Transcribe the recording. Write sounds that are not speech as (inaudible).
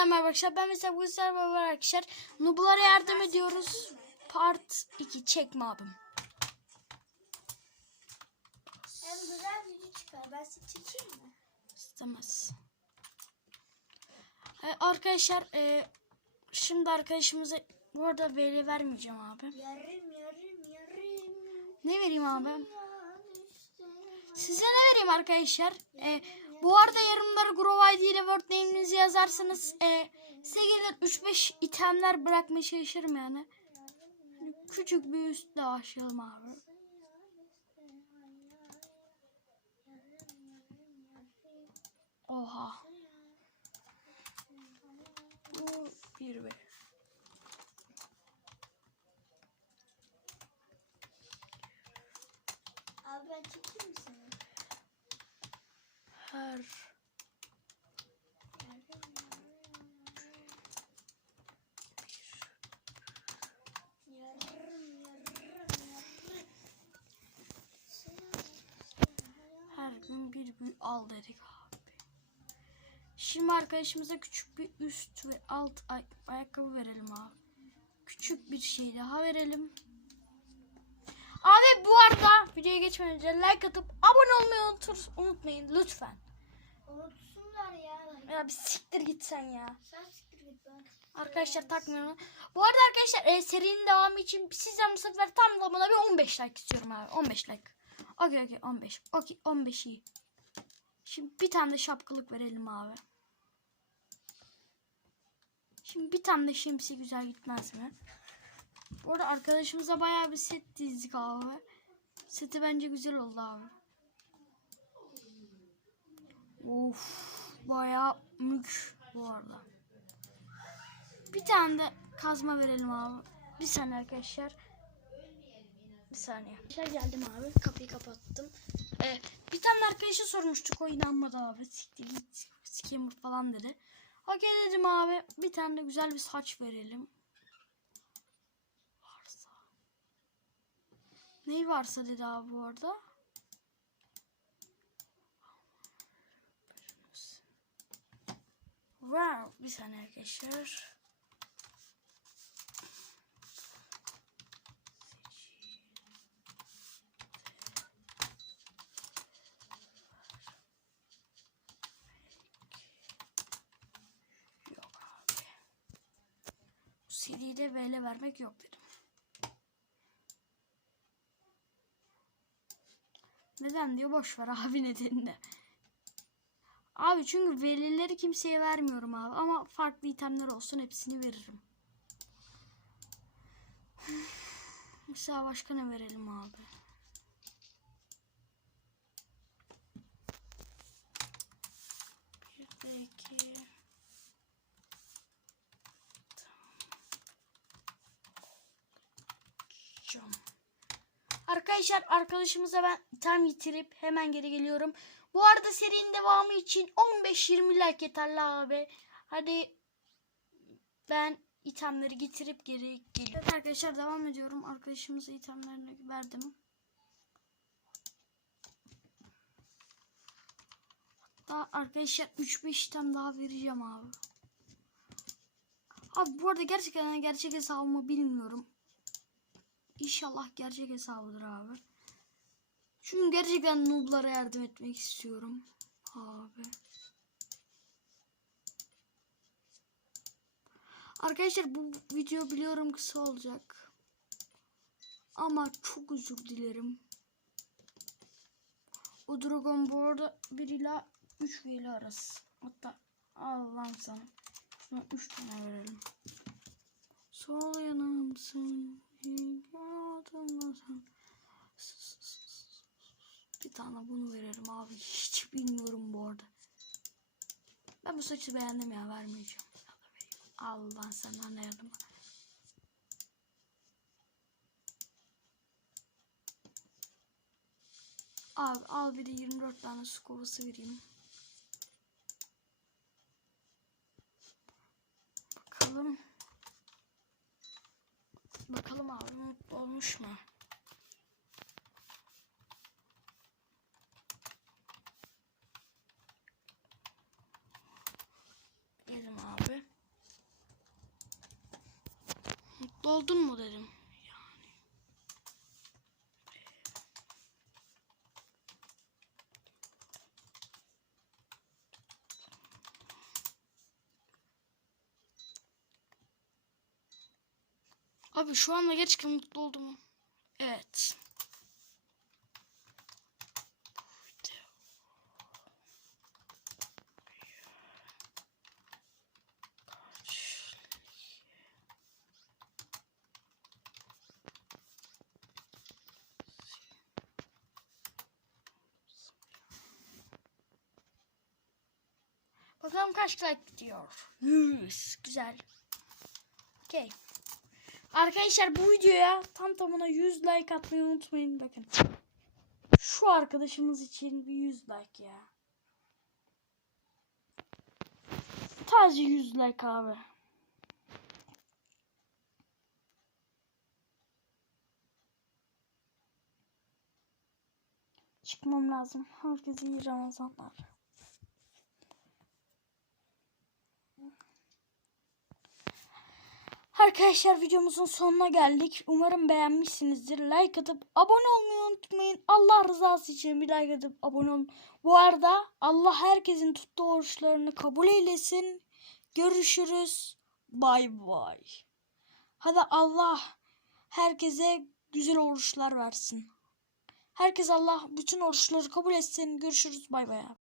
Yeniden merhaba arkadaşlar. Ben mesela bu server var arkadaşlar. Nublara yardım ediyoruz. Part 2 çekme abim. Hem güzel video çıkar. Ben size çekeyim mi? İstemez. Ee, arkadaşlar e, şimdi arkadaşımıza bu arada veri vermeyeceğim abi. Yarım yarım yarım. Ne vereyim abi? Size ne vereyim arkadaşlar? Ee, bu arada yorumlara Grow ID ile Word name'inizi yazarsanız e, size gelir 3-5 itemler bırakmaya çalışırım yani. Küçük bir üstle başlayalım abi. Oha. Bu bir ve Abi ben çekeyim mi seni? Her her gün bir bir al dedik abi. Şimdi arkadaşımıza küçük bir üst ve alt ay- ayakkabı verelim abi. Küçük bir şey daha verelim. Abi bu arada videoya geçmeden önce like atıp abone olmayı unutur, unutmayın lütfen. Unutsunlar ya. Ya bir siktir git sen ya. Sen siktir git ben. Arkadaşlar takmıyorum. Bu arada arkadaşlar e, serinin devamı için sizden bu sefer tam tamına bir 15 like istiyorum abi. 15 like. Okey okey 15. Okey 15 iyi. Şimdi bir tane de şapkalık verelim abi. Şimdi bir tane de şemsiye güzel gitmez mi? Bu arada arkadaşımıza bayağı bir set dizdik abi. Seti bence güzel oldu abi. Of bayağı mük bu arada. Bir tane de kazma verelim abi. Bir saniye arkadaşlar. Bir saniye. Arkadaşlar geldim abi. Kapıyı kapattım. Ee, bir tane arkadaşa sormuştuk. O inanmadı abi. Siktir git. Scammer falan dedi. Okey dedim abi. Bir tane de güzel bir saç verelim. Ney varsa dedi abi bu arada. Wow. Bir saniye arkadaşlar. Seride böyle vermek yok dedim. Neden diyor boş ver abi (laughs) nedenini. Abi çünkü velileri kimseye vermiyorum abi ama farklı itemler olsun hepsini veririm. (sighs) Mesela başka ne verelim abi? Bir de iki. Cam. Arkadaşlar arkadaşımıza ben item getirip hemen geri geliyorum. Bu arada serinin devamı için 15-20 like yeterli abi. Hadi ben itemleri getirip geri geliyorum. Evet arkadaşlar devam ediyorum. Arkadaşımıza itemlerini verdim. Daha arkadaşlar 3-5 item daha vereceğim abi. Abi bu arada gerçekten gerçek hesabımı bilmiyorum. İnşallah gerçek hesabıdır abi. Çünkü gerçekten nooblara yardım etmek istiyorum. Abi. Arkadaşlar bu video biliyorum kısa olacak. Ama çok özür dilerim. O Dragon bu arada 1 ila 3 veli arası. Hatta Allah'ım sana. Şuna 3 tane verelim. Sol yanımsın. Bir tane bunu veririm abi. Hiç bilmiyorum bu arada. Ben bu saçı beğendim ya vermeyeceğim. Vereyim. Allah senden de yardım. Abi al bir de 24 tane su kovası vereyim. Bakalım abi mutlu olmuş mu? Dedim abi. Mutlu oldun mu dedim. Abi şu anda gerçekten mutlu oldum. Evet. Bakalım kaç like gidiyor. 100. Güzel. Okey. Arkadaşlar bu videoya tam tamına 100 like atmayı unutmayın. Bakın. Şu arkadaşımız için bir 100 like ya. Sadece 100 like abi. Çıkmam lazım. Herkese iyi Ramazanlar. Arkadaşlar videomuzun sonuna geldik. Umarım beğenmişsinizdir. Like atıp abone olmayı unutmayın. Allah rızası için bir like atıp abone olun. Bu arada Allah herkesin tuttuğu oruçlarını kabul eylesin. Görüşürüz. Bay bay. Hadi Allah herkese güzel oruçlar versin. Herkes Allah bütün oruçları kabul etsin. Görüşürüz. Bay bay.